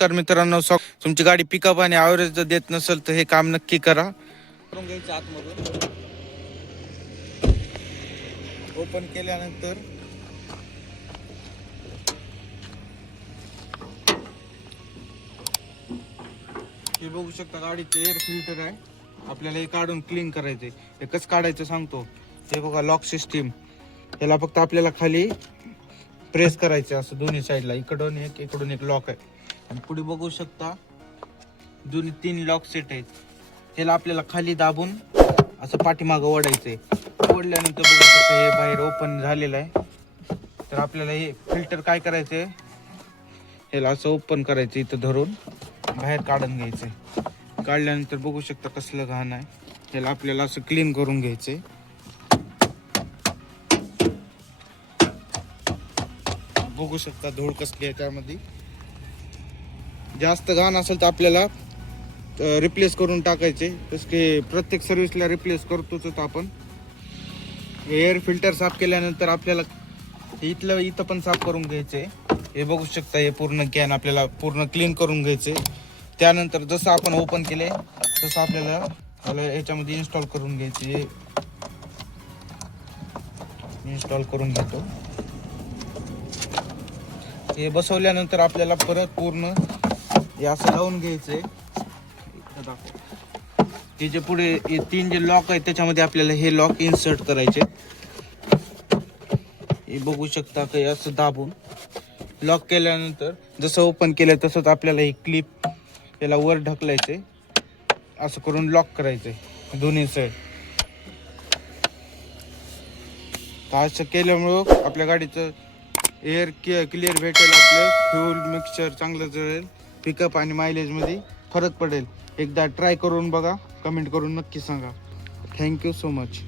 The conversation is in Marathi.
नमस्कार मित्रांनो, तुमची गाडी पिकअप आणि ॲव्हरेज जर देत नसेल तर हे काम नक्की करा. करून घ्यायचं आतमधून. ओपन केल्यानंतर हे बघू शकता, गाडीचे एअर फिल्टर आहे. आपल्याला हे काढून क्लीन करायचे. हे कसं काढायचं सांगतो. हे बघा, लॉक सिस्टीम. याला फक्त आपल्याला खाली प्रेस करायचे असं दोन्ही साईडला, इकडून एक लॉक आहे. आणि पुढे बघू शकता दोन्ही 3 लॉक सेट आहेत. ह्याला आपल्याला खाली दाबून असं पाठीमागं ओढायचंय. ओढल्यानंतर बघू शकता हे बाहेर ओपन झालेलं आहे. तर आपल्याला हे फिल्टर काय करायचंय, ह्याला असं ओपन करायचं, इथं धरून बाहेर काढून घ्यायचंय. काढल्यानंतर बघू शकता कसलं घाण आहे. ह्याला आपल्याला असं क्लीन करून घ्यायचंय. बघू शकता धूळ कसली आहे त्यामध्ये. जास्त घाण असेल तर आपल्याला रिप्लेस करून टाकायचे. तसं की प्रत्येक सर्व्हिसला रिप्लेस करतोच आपण. एअर फिल्टर साफ केल्यानंतर आपल्याला इथं पण साफ करून घ्यायचे. हे बघू शकता, हे पूर्ण कॅन आपल्याला पूर्ण क्लीन करून घ्यायचे. त्यानंतर जसं आपण ओपन केले तसं आपल्याला याच्यामध्ये इन्स्टॉल करून घ्यायचे. इन्स्टॉल करून घेतो. हे बसवल्यानंतर आपल्याला परत पूर्ण हे असं लावून घ्यायचंय. हे जे पुढे 3 जे लॉक आहेत त्याच्यामध्ये आपल्याला हे लॉक इन्सर्ट करायचे. हे बघू शकता काही असं दाबून लॉक केल्यानंतर जसं ओपन केलं तसंच आपल्याला ही क्लिप याला वर ढकलायचे. असं करून लॉक करायचे दोन्ही साईड. असं केल्यामुळं आपल्या गाडीचं एअर क्लिअर भेटेल. आपलं फ्यूल मिक्सचर चांगलं जळेल. पिकअप आणि मायलेजमध्ये फरक पडेल. एकदा ट्राय करून बघा. कमेंट करून नक्की सांगा. Thank you so much.